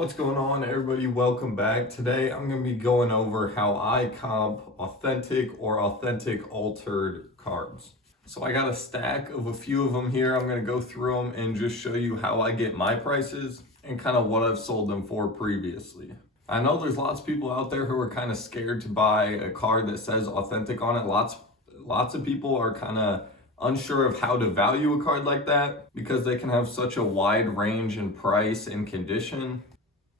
What's going on, everybody? Welcome back. Today I'm going to be going over how I comp authentic or authentic altered cards. So I got a stack of a few of them here. I'm going to go through them and just show you how I get my prices and kind of what I've sold them for previously. I know there's lots of people out there who are kind of scared to buy a card that says authentic on it. Lots of people are kind of unsure of how to value a card like that because they can have such a wide range in price and condition.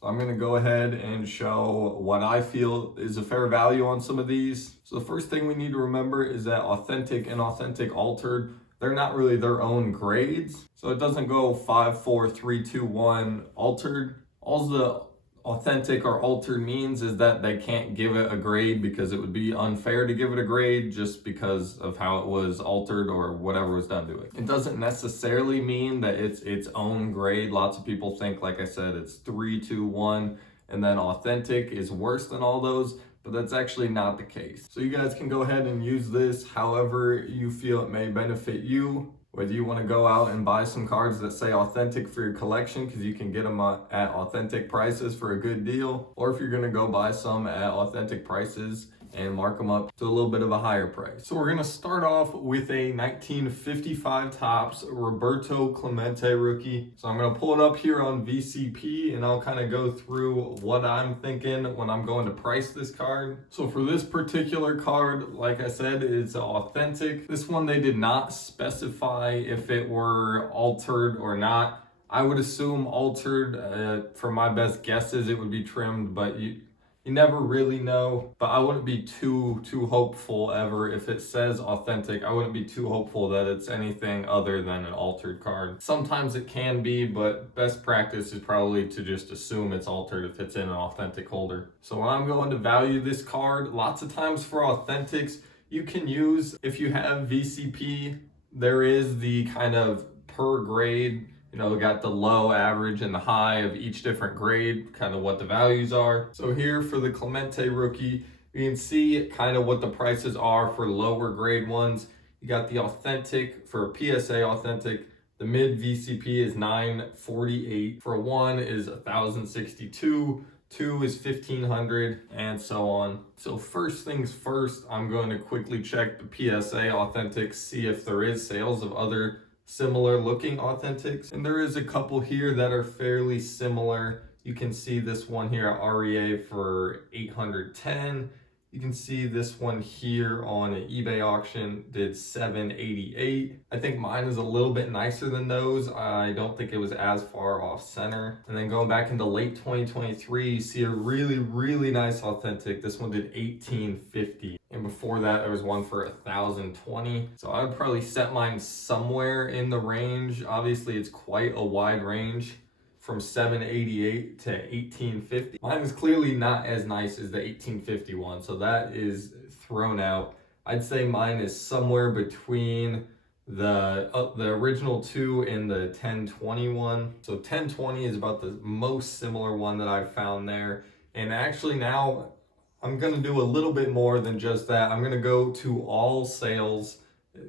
So I'm going to go ahead and show what I feel is a fair value on some of these. So the first thing we need to remember is that authentic and authentic altered, they're not really their own grades. So it doesn't go 5, 4, 3, 2, 1 altered. All the authentic or altered means is that they can't give it a grade because it would be unfair to give it a grade just because of how it was altered or whatever was done to it. It doesn't necessarily mean that it's its own grade. Lots of people think, like I said, it's 3, 2, 1, and then authentic is worse than all those, but that's actually not the case. So you guys can go ahead and use this however you feel it may benefit you. Whether you want to go out and buy some cards that say authentic for your collection because you can get them at authentic prices for a good deal, or if you're going to go buy some at authentic prices and mark them up to a little bit of a higher price. So we're going to start off with a 1955 Topps Roberto Clemente Rookie. So I'm going to pull it up here on VCP and I'll kind of go through what I'm thinking when I'm going to price this card. So for this particular card, like I said, it's authentic. This one they did not specify if it were altered or not. I would assume altered. For my best guesses, it would be trimmed, but you never really know. But I wouldn't be too hopeful ever. If it says authentic, I wouldn't be too hopeful that it's anything other than an altered card. Sometimes it can be, but best practice is probably to just assume it's altered if it's in an authentic holder. So when I'm going to value this card, lots of times for authentics, you can use, if you have VCP, there is the kind of per grade, we got the low, average, and the high of each different grade, kind of what the values are. So here for the Clemente Rookie, you can see kind of what the prices are for lower grade ones. You got the authentic for PSA authentic. The mid VCP is $948. For 1 is $1,062. 2 is $1,500, and so on. So first things first, I'm going to quickly check the PSA authentics, see if there is sales of other similar looking authentics. And there is a couple here that are fairly similar. You can see this one here at REA for $810. You can see this one here on an eBay auction did $788. I think mine is a little bit nicer than those. I don't think it was as far off center. And then going back into late 2023, you see a really nice authentic. This one did $1850. And before that, there was one for $1,020. So I would probably set mine somewhere in the range. Obviously, it's quite a wide range, from $788 to $1850. Mine is clearly not as nice as the $1851, so that is thrown out. I'd say mine is somewhere between the original 2 and the 1021. So 1020 is about the most similar one that I've found there. And actually now I'm going to do a little bit more than just that. I'm going to go to all sales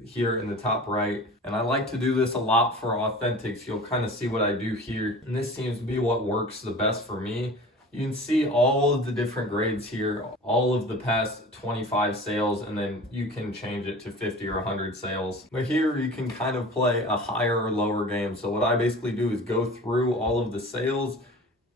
here in the top right, and I like to do this a lot for authentics. You'll kind of see what I do here, and this seems to be what works the best for me. You can see all of the different grades here, all of the past 25 sales, and then you can change it to 50 or 100 sales. But here you can kind of play a higher or lower game. So what I basically do is go through all of the sales,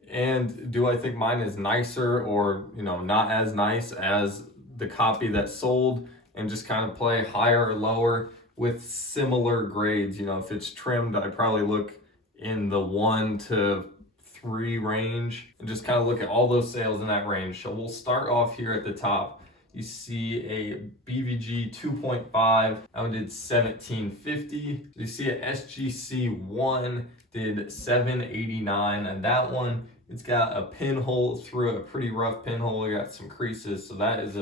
and do I think mine is nicer or not as nice as the copy that sold, and just kind of play higher or lower with similar grades. If it's trimmed, I probably look in the 1 to 3 range and just kind of look at all those sales in that range. So we'll start off here at the top. You see a BVG 2.5, that one did $1750. You see a SGC 1 did $789, and that one, it's got a pinhole through it, a pretty rough pinhole. You got some creases, so that is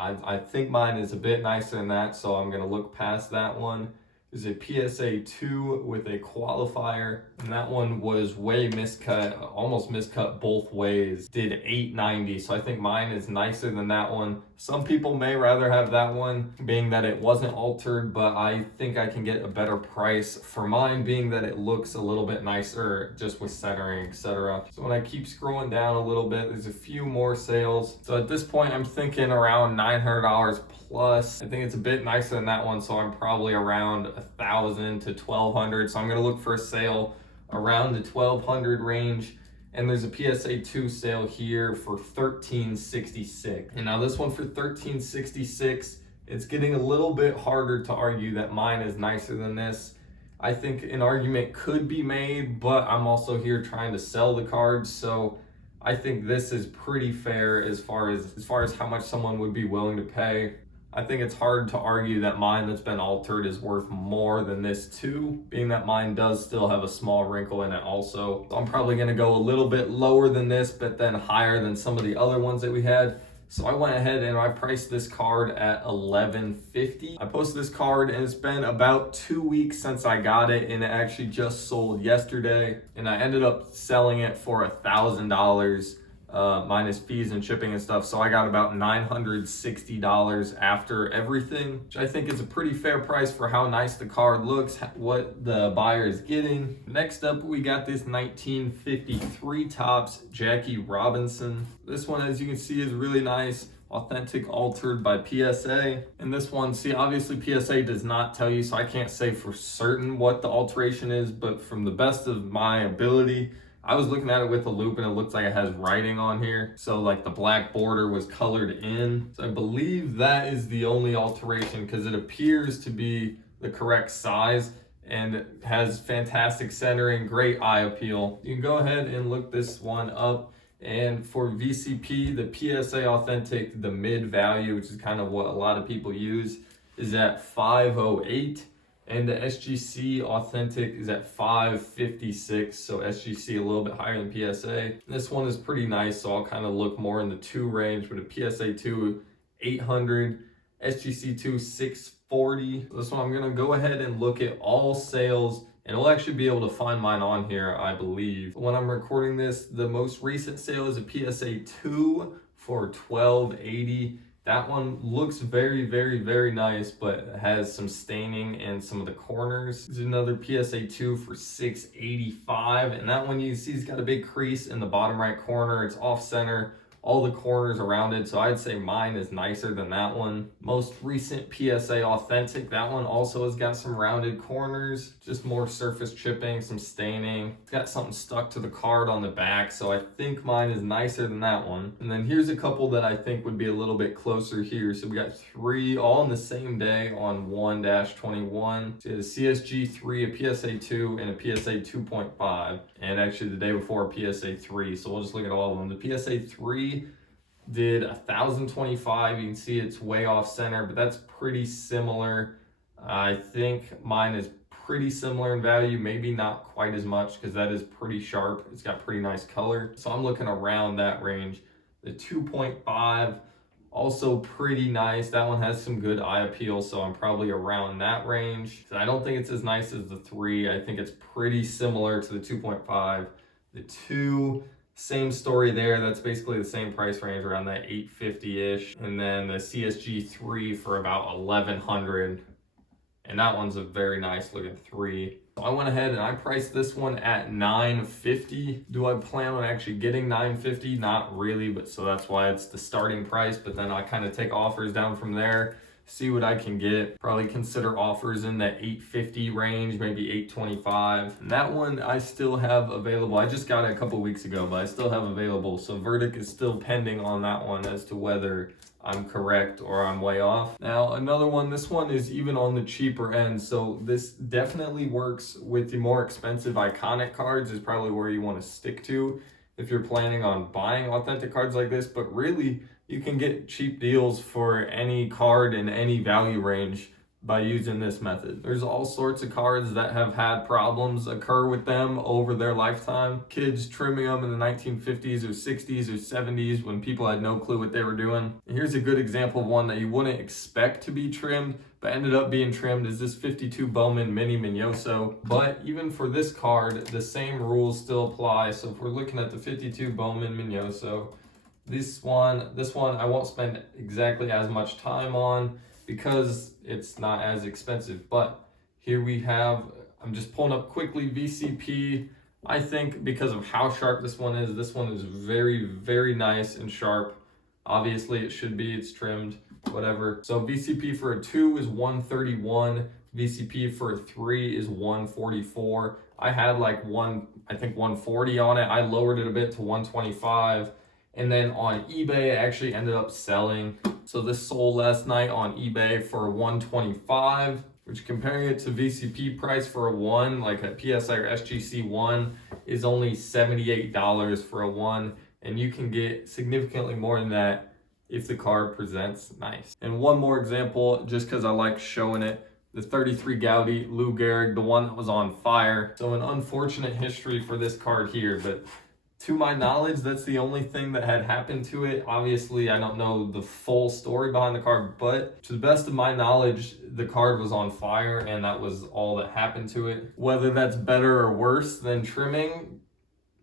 I think mine is a bit nicer than that, so I'm going to look past that one. There's a PSA 2 with a qualifier. And that one was way miscut, almost miscut both ways. Did 890, so I think mine is nicer than that one. Some people may rather have that one, being that it wasn't altered, but I think I can get a better price for mine, being that it looks a little bit nicer just with centering, etc. So when I keep scrolling down a little bit, there's a few more sales. So at this point, I'm thinking around $900 plus. I think it's a bit nicer than that one, so I'm probably around 1,000 to 1,200. So I'm gonna look for a sale around the 1,200 range. And there's a PSA 2 sale here for $1,366. And now this one for $1,366, it's getting a little bit harder to argue that mine is nicer than this. I think an argument could be made, but I'm also here trying to sell the cards, so I think this is pretty fair as far as how much someone would be willing to pay. I think it's hard to argue that mine that's been altered is worth more than this too, being that mine does still have a small wrinkle in it also. So I'm probably gonna go a little bit lower than this, but then higher than some of the other ones that we had. So I went ahead and I priced this card at $1,150. I posted this card and it's been about 2 weeks since I got it, and it actually just sold yesterday. And I ended up selling it for $1,000. Minus fees and shipping and stuff. So I got about $960 after everything, which I think is a pretty fair price for how nice the card looks, what the buyer is getting. Next up, we got this 1953 Topps Jackie Robinson. This one, as you can see, is really nice. Authentic altered by PSA. And this one, see, obviously PSA does not tell you, so I can't say for certain what the alteration is, but from the best of my ability, I was looking at it with a loop and it looks like it has writing on here. So like the black border was colored in. So I believe that is the only alteration, because it appears to be the correct size and has fantastic centering, great eye appeal. You can go ahead and look this one up. And for VCP, the PSA Authentic, the mid value, which is kind of what a lot of people use, is at 508. And the SGC Authentic is at 556, so SGC a little bit higher than PSA. This one is pretty nice, so I'll kind of look more in the 2 range, but a PSA 2, 800, SGC 2, 640. This one I'm gonna go ahead and look at all sales, and we'll actually be able to find mine on here, I believe. When I'm recording this, the most recent sale is a PSA 2 for $1,280. That one looks very, very, very nice, but has some staining in some of the corners. There's another PSA 2 for $685, and that one you see has got a big crease in the bottom right corner. It's off center, all the corners around it, so I'd say mine is nicer than that one. Most recent PSA Authentic, that one also has got some rounded corners, just more surface chipping, some staining. It's got something stuck to the card on the back, so I think mine is nicer than that one. And then here's a couple that I think would be a little bit closer here. So we got 3 all on the same day on 1-21. So a CSG 3, a PSA 2, and a PSA 2.5. And actually the day before, a PSA 3. So we'll just look at all of them. The PSA 3 did 1,025. You can see it's way off center, but that's pretty similar. I think mine is pretty similar in value, maybe not quite as much, because that is pretty sharp. It's got pretty nice color. So I'm looking around that range. The 2.5, also pretty nice. That one has some good eye appeal, so I'm probably around that range. So I don't think it's as nice as the 3. I think it's pretty similar to the 2.5. The 2, same story there. That's basically the same price range, around that 850-ish. And then the CSG 3 for about 1,100. And that one's a very nice looking 3. So I went ahead and I priced this one at $950. Do I plan on actually getting $950? Not really, but so that's why it's the starting price. But then I kind of take offers down from there, see what I can get. Probably consider offers in the $850 range, maybe $825. And that one I still have available. I just got it a couple weeks ago, but I still have available. So verdict is still pending on that one as to whether I'm correct or I'm way off. Now another one, this one is even on the cheaper end. So this definitely works with the more expensive iconic cards, is probably where you want to stick to if you're planning on buying authentic cards like this. But really, you can get cheap deals for any card in any value range by using this method. There's all sorts of cards that have had problems occur with them over their lifetime. Kids trimming them in the 1950s or 60s or 70s when people had no clue what they were doing. And here's a good example of one that you wouldn't expect to be trimmed, but ended up being trimmed, is this 52 Bowman Mini Mignoso. But even for this card, the same rules still apply. So if we're looking at the 52 Bowman Mignoso, this one I won't spend exactly as much time on because it's not as expensive. But here we have, I'm just pulling up quickly, VCP. I think because of how sharp this one is very, very nice and sharp. Obviously it should be, it's trimmed, whatever. So VCP for a 2 is 131. VCP for a 3 is 144. I had like 140 on it. I lowered it a bit to 125. And then on eBay, it actually ended up selling. So this sold last night on eBay for 125, which comparing it to VCP price for a 1, like a PSI or SGC 1, is only $78 for a 1. And you can get significantly more than that if the card presents nice. And one more example, just because I like showing it, the 33 Gaudi Lou Gehrig, the one that was on fire. So an unfortunate history for this card here, but to my knowledge, that's the only thing that had happened to it. Obviously, I don't know the full story behind the card, but to the best of my knowledge, the card was on fire and that was all that happened to it. Whether that's better or worse than trimming,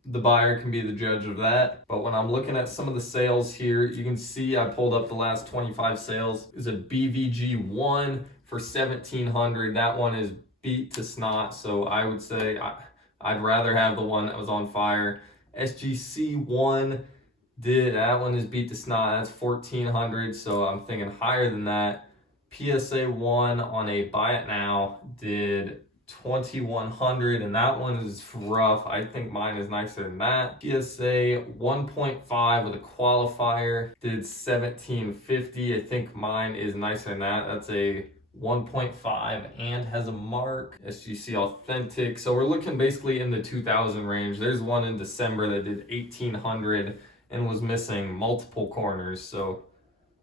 the buyer can be the judge of that. But when I'm looking at some of the sales here, you can see I pulled up the last 25 sales. Is a BVG 1 for $1,700. That one is beat to snot, so I would say I'd rather have the one that was on fire. SGC 1 that one is beat to snot, that's 1,400, so I'm thinking higher than that. PSA 1 on a buy it now did 2,100, and that one is rough. I think mine is nicer than that. PSA 1.5 with a qualifier did 1,750. I think mine is nicer than that. That's a 1.5 and has a mark. SGC Authentic. So we're looking basically in the 2,000 range. There's one in December that did 1,800 and was missing multiple corners. So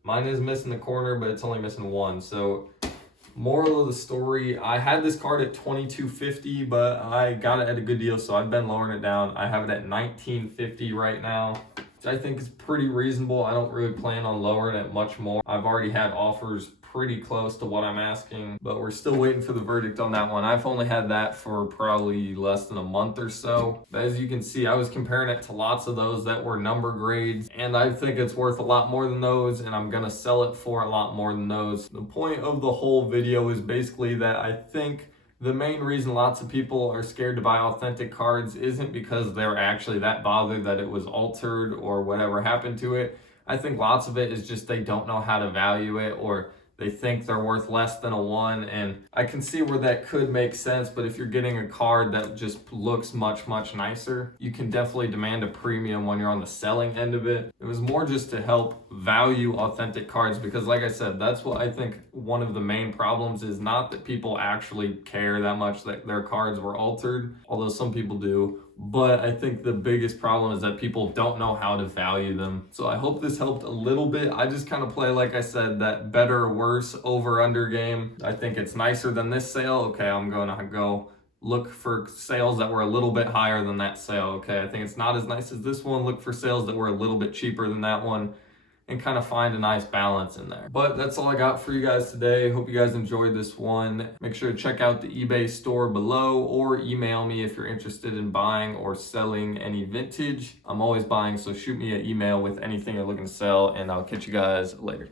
mine is missing the corner, but it's only missing one. So moral of the story, I had this card at $2,250, but I got it at a good deal, so I've been lowering it down. I have it at $1,950 right now, which I think is pretty reasonable. I don't really plan on lowering it much more. I've already had offers pretty close to what I'm asking, but we're still waiting for the verdict on that one. I've only had that for probably less than a month or so. But as you can see, I was comparing it to lots of those that were number grades, and I think it's worth a lot more than those, and I'm gonna sell it for a lot more than those. The point of the whole video is basically that I think the main reason lots of people are scared to buy authentic cards isn't because they're actually that bothered that it was altered or whatever happened to it. I think lots of it is just they don't know how to value it, or they think they're worth less than a 1, and I can see where that could make sense, but if you're getting a card that just looks much, much nicer, you can definitely demand a premium when you're on the selling end of it. It was more just to help value authentic cards, because like I said, that's what I think one of the main problems is, not that people actually care that much that their cards were altered, although some people do. But I think the biggest problem is that people don't know how to value them. So I hope this helped a little bit. I just kind of play, like I said, that better or worse over under game. I think it's nicer than this sale. Okay, I'm going to go look for sales that were a little bit higher than that sale. Okay, I think it's not as nice as this one. Look for sales that were a little bit cheaper than that one, and kind of find a nice balance in there. But that's all I got for you guys today. Hope you guys enjoyed this one. Make sure to check out the eBay store below, or email me if you're interested in buying or selling any vintage. I'm always buying, so shoot me an email with anything you're looking to sell, and I'll catch you guys later.